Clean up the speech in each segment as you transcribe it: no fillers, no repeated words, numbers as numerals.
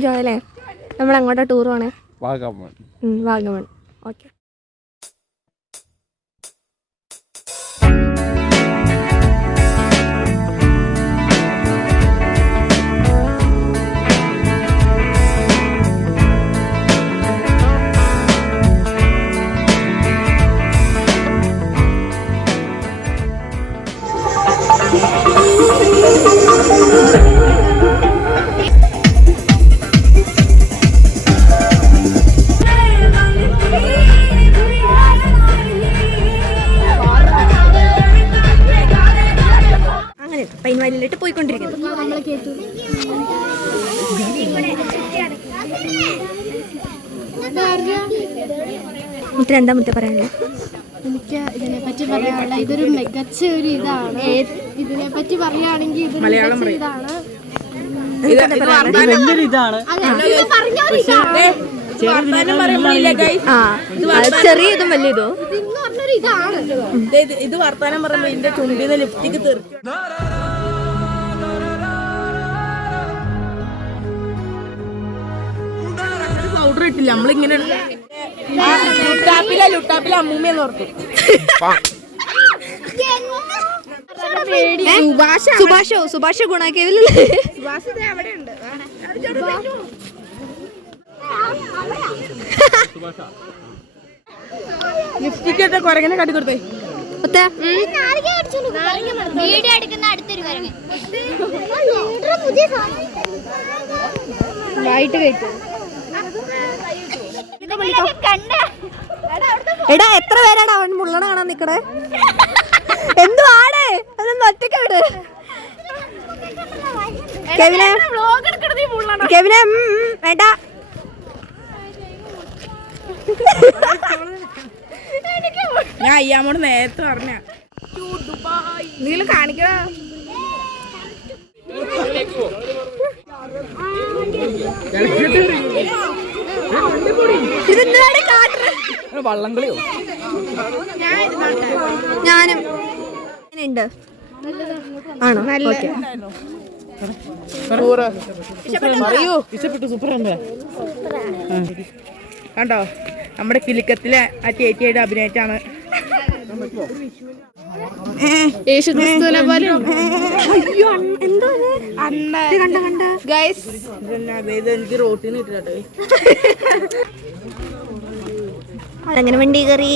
ജോയല്ലേ നമ്മൾ അങ്ങോട്ടാ ടൂർ പോണേ? വാഗമൺ. വാഗമൺ. ഓക്കെ. പൈൻവാലിയിലിട്ട് പോയിക്കൊണ്ടിരിക്കുന്നു. എന്താ മുത്തേ പറയാനുള്ളത്? എനിക്ക് ഇതിനെപ്പറ്റി പറയാനുള്ള ഇതൊരു മികച്ച ഒരു ഇതാണ്. ഇതിനെപ്പറ്റി പറയുകയാണെങ്കിൽ ഇതൊരു മികച്ച ഇതാണ്. വലിയൊരു ഇതാണ്. ചെറിയ ഇതും വലിയ ഇതോ ഇത് വർത്താനം പറയുമ്പോ ഇതിന്റെ ചുണ്ടിന്ന് ലിപ്സ്റ്റിക് തീർക്കും. പൗഡർ ഇട്ടില്ല നമ്മളിങ്ങനെ ലുട്ടാപ്പില അമ്മൂമ്മയെന്ന് ഓർത്തു. സുഭാഷ ഗുണാക്കേവിലല്ലേ? ലിപ്സ്റ്റിക് ഇട്ട കുരങ്ങനെ കാട്ടി കൊടുത്തേ. എടാ എത്ര പേരാടാ അവൻ മുള്ളണ കാണാൻ നിക്കണേ? എന്തുവാടേ അതൊന്നും ഒറ്റയ്ക്ക് വിട്. കെവിനെ വേണ്ട. ഞാൻ അയ്യാമോട് നേരത്തെ പറഞ്ഞ നീല് കാണിക്കണ വള്ളംകളിയോ? ഞാനും ഉണ്ട്. ആണോ? കണ്ടോ നമ്മുടെ കിലുക്കത്തിലെ ആ ചേച്ചിയായിട്ട് അഭിനയിച്ചാണ്. യേശുക്രിസ്തുവിനെ പോലെ എനിക്ക് റോട്ടിന്ന് ഇട്ടിട്ടെ. അതങ്ങനെ വണ്ടി കയറി.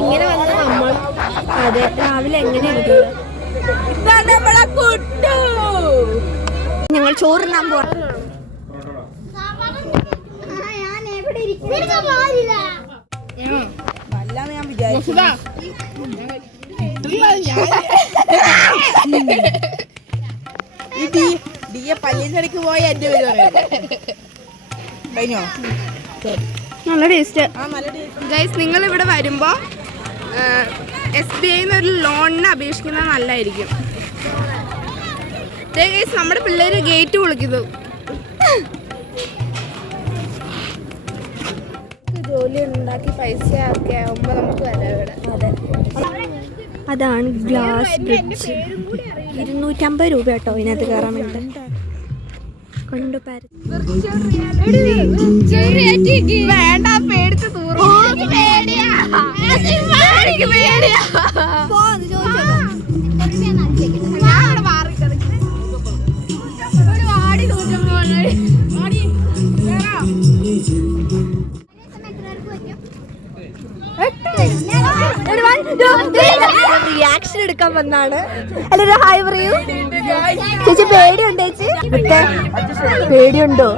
എങ്ങനെ വന്ന നമ്മൾ? അതെ, രാവിലെ എങ്ങനെ ഞങ്ങൾ ചോറിനാൻ പോവാ. അല്ലാന്ന് ഞാൻ വിചാരിച്ചു. പല്ലിനടിക്ക് പോയ എന്റെ പേര് പറയാം. കഴിഞ്ഞോ? നല്ല ടേസ്റ്റ്. ഗൈസ്, നിങ്ങൾ ഇവിടെ വരുമ്പോൾ SBI ഒരു ലോണിന് അപേക്ഷിക്കുന്നത് നല്ലതായിരിക്കും. ഗൈസ്, നമ്മുടെ പിള്ളേര് ഗേറ്റ് വിളിക്കുന്നു. ജോലി ഉണ്ടാക്കി പൈസ ഒക്കെ ആകുമ്പോൾ നമുക്ക് വരാം ഇവിടെ. അതാണ് ഗ്ലാസ് ബ്രിഡ്ജ്. 250 രൂപ കേട്ടോ ഇതിനകത്ത് കയറാൻ വേണ്ടി. വേണ്ട, പേടിച്ച് റിയാക്ഷൻ എടുക്കാൻ വന്നാണ്. അല്ലൊരു ഹായ് പറയൂ ചേച്ചി. പേടിയുണ്ടോ ചേച്ചി? പേടിയുണ്ടോ?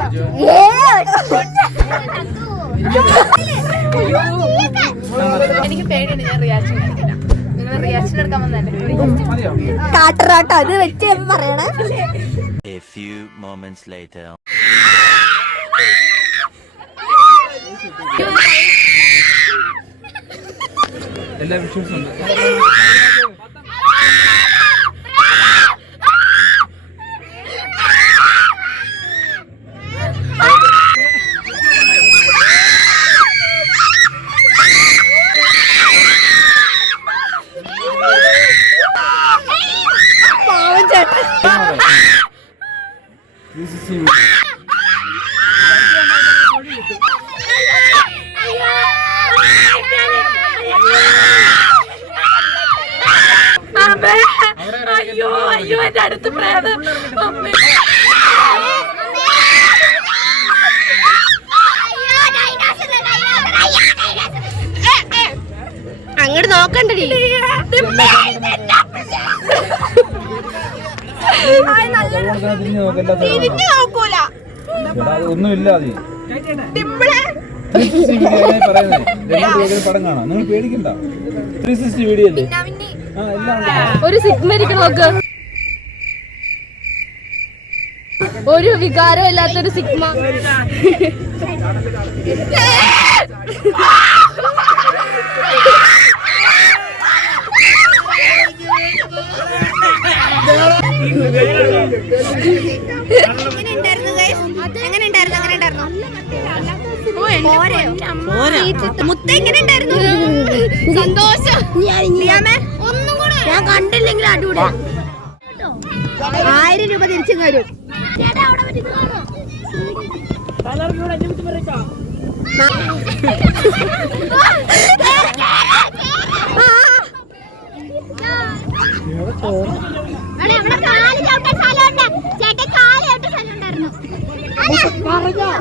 എനിക്ക് പേടിയുണ്ട്. ഞാൻ റിയാക്ഷൻ എടുക്കില്ല. നിങ്ങൾ റിയാക്ഷൻ എടുക്കാൻ വന്നല്ലേ? കാട്ടറാട്ടോ അത് വെച്ച് പറയണേ. A few moments later. എല്ലാ വിഷ്വൽസും ഉണ്ട്. എന്റെ അടുത്ത് പ്രേതം. അങ്ങോട്ട് നോക്കണ്ടേ? നോക്കൂല. ഒന്നുമില്ല. പടം കാണാം. നിങ്ങൾ പേടിക്കണ്ട. 360 വീഡിയോ അല്ലേ? ഒരു സിഗ്മ ഇരിക്കണ നോക്ക്. ഒരു വികാരം ഇല്ലാത്തൊരു സിഗ്മ. സന്തോഷം. ഞാൻ കണ്ടില്ലെങ്കിൽ അടിപൊളി. 1000 രൂപ തിരിച്ചു തരും.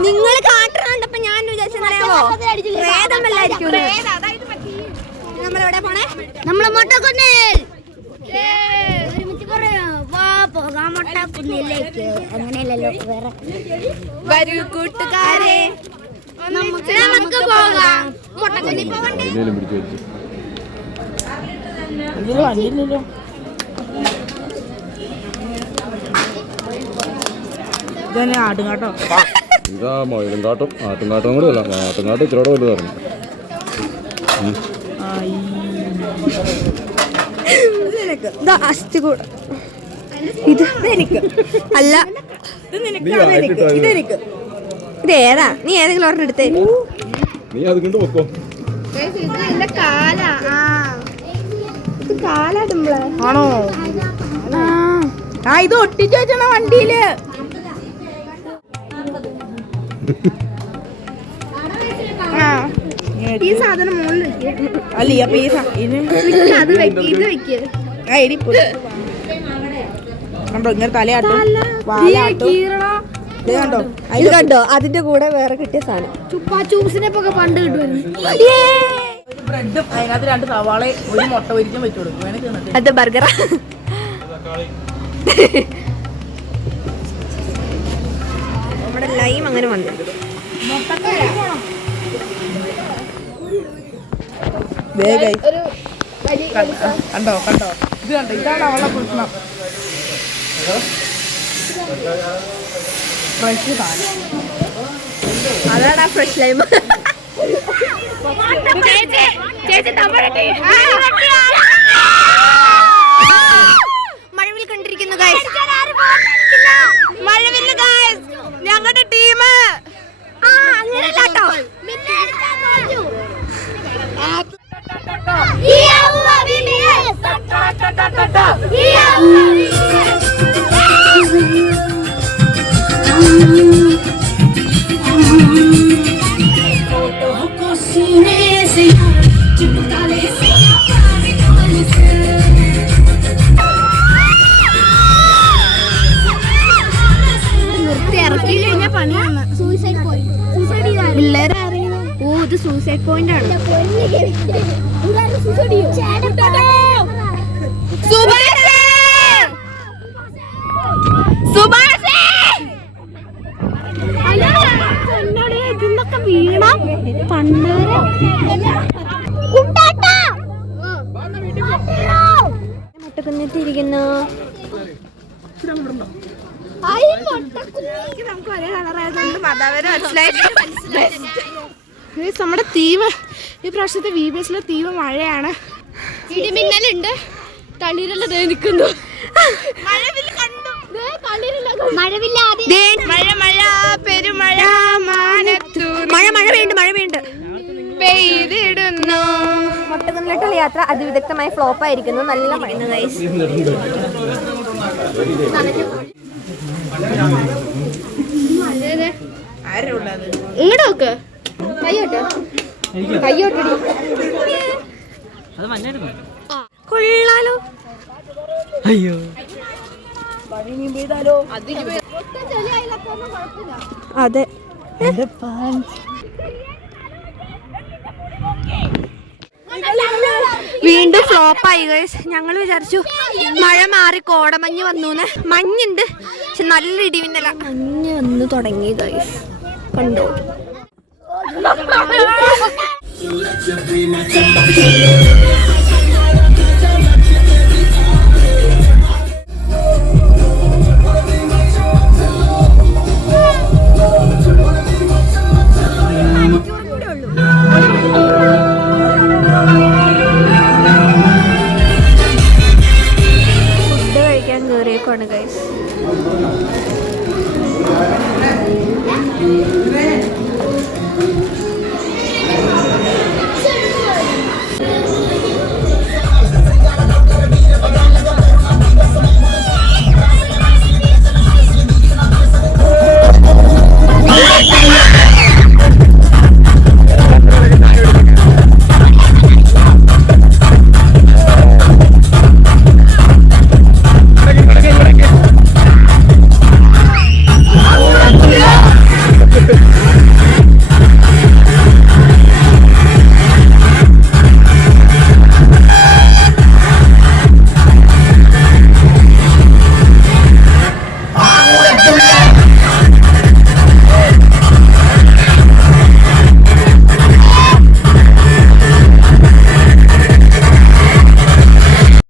നിങ്ങൾ കാട്ടുന്നുണ്ടപ്പോ ഞാൻ വിചാരിച്ചോ നമ്മളെവിടെ പോണേ? നമ്മളെ മൊട്ടക്കുന്നിൽ. മൊട്ടക്കുന്നിലേക്ക് അങ്ങനെയല്ലല്ലോ വേറെ. വരൂ കൂട്ടുകാരെ, നമുക്ക് പോകാം. മൊട്ടക്കുന്നിൽ പോകണ്ടേ? ഇതന്നെ ആട്ടുംകാട്ടോ. ഇതാ മയിലുംകാട്ടും ആട്ടുംകാട്ടും കൂടെ അല്ല. ആട്ടുംകാട്ടും ഇച്ചിരി വലുതായിരുന്നു. അസ്ഥി കൂടെ ഇത് എനിക്ക് അല്ല. ഇതെനിക്ക്. ഇത് ഏതാ? നീ ഏതെങ്കിലും ഒരെണ്ണം എടുത്തേ. നീ അത് കൊണ്ട് വെക്കോ. ആണോ? ആ ഇത് ഒട്ടിച്ചു വെച്ചാ വണ്ടിയില്. ഈ സാധനം മുകളിൽ അല്ല. അപ്പൊ ഈ കണ്ടോ ഇങ്ങനെ തലയാട്ടും വാലാട്ടും. കണ്ടോ ഇത് കണ്ടോ? അതിന്റെ കൂടെ വേറെ കിട്ടിയ സാധനം ചുപ്പാ ചൂസിനെപ്പൊക്കെ പണ്ട് കിട്ടുമായിരുന്നു. ബ്രെഡും അതിനകത്ത് 2 സവാള ഒരു മുട്ട പൊരിക്കാൻ വെച്ചു കൊടുക്കും. വേണമെങ്കിൽ അത് ബർഗറാ. നമ്മുടെ ലൈം അങ്ങനെ വന്നു. കണ്ടോ കണ്ടോ ഇത് കണ്ടോ? ഇതാണ് അവളെ പ്രശ്നം. ഫ്രഷ് സാധനം. അതാടാ ഫ്രഷ് ലൈം. മഴവിൽ കണ്ടിരിക്കുന്നു ഗൈസ്. മഴവില് ഗൈസ് ഞങ്ങളുടെ ടീം. അങ്ങനെയല്ലോ. നിർത്തി ഇറക്കി കഴിഞ്ഞാൽ പണിയാണ്. പിള്ളേരെ ഓ ഇത് സൂസൈഡ് പോയിന്റ് ആണ്. ഇതിന്നൊക്കെ വീണം പണ്ടേരെ മുട്ടക്കുന്നിട്ടിരിക്കുന്നു. നമുക്ക് ഒരേ കളറായതുകൊണ്ട് മതവരെ നമ്മുടെ തീവ് ഈ പ്രാവശ്യത്തെ VBSലെ തീവ് മഴയാണ്. ഇടിമിന്നലുണ്ട്. തളിരെല്ലാം നിൽക്കുന്നു. പെയ്തിടുന്നു. മുട്ടക്കുന്നിലോട്ടുള്ള യാത്ര അതിവിദഗ്ധമായ ഫ്ലോപ്പ് ആയിരിക്കുന്നു. നല്ല മഴ. ഇങ്ങോട്ട് നോക്ക്. കയ്യോട്ടടി കൊള്ളാലോ. അയ്യോ അതെ വീണ്ടും ഫ്ലോപ്പായി ഗൈസ്. ഞങ്ങൾ വിചാരിച്ചു മഴ മാറി കോടമഞ്ഞ് വന്നു. മഞ്ഞുണ്ട് പക്ഷെ നല്ല ഇടിമിന്നല. മഞ്ഞ് വന്ന് തുടങ്ങി ഗൈസ്, കണ്ടോ? So let your dream